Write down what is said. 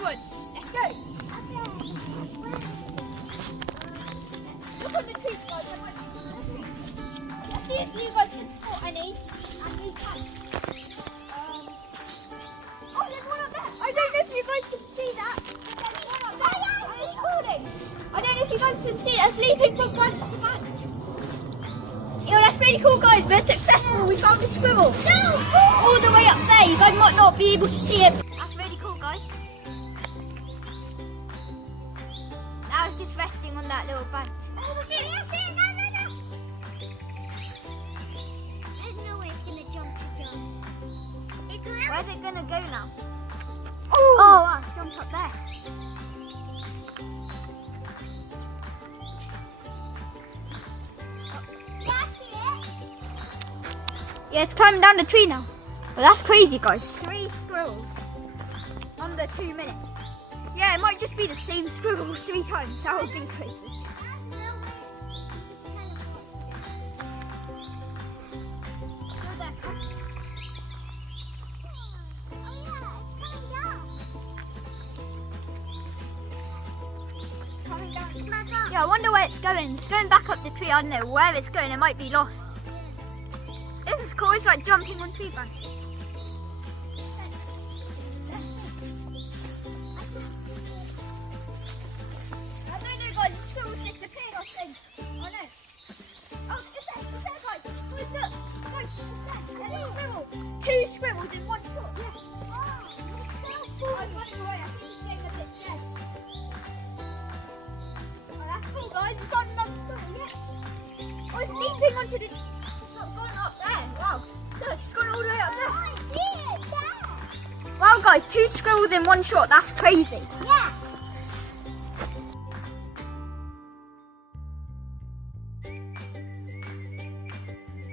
woods. Let's go. Look on the trees, guys. Let's see if you guys can spot any. And we can. Oh, there's one up there. I don't know if you guys can see that. There's one up there. Oh, yeah, recording. I don't know if you guys can see it. A sleeping frog right at the back. Yeah, that's really cool, guys. We're successful. We found a squirrel. All the way up there. You guys might not be able to see it. That's really cool, guys. I was just resting on that little bank. Oh, that's it. That's it. No, no, no. There's no way it's going to jump. Where's it going to go now? Oh, wow. It's jumped up there. Yeah, it's climbing down the tree now. Well, that's crazy, guys. 3 squirrels under 2 minutes. Yeah, it might just be the same squirrel 3 times. That would be crazy. Yeah, I wonder where it's going. It's going back up the tree. I don't know where it's going. It might be lost. This is cool. It's like jumping on tree branches. I don't know, guys. The squirrels disappeared, I think. I know. Oh, it's there, guys. Guys, look. Guys, it's there. There's a squirrel. 2 squirrels in one shot. Yeah. Oh, it's so cool. I was running away. I think he's getting a bit dead. Oh, that's cool, guys. We've got another squirrel. Yeah. Oh, it's leaping onto the... It's not gone up there. Wow. Look, it's gone all the way up there. Oh, I see it there. Wow, guys. 2 squirrels in one shot. That's crazy.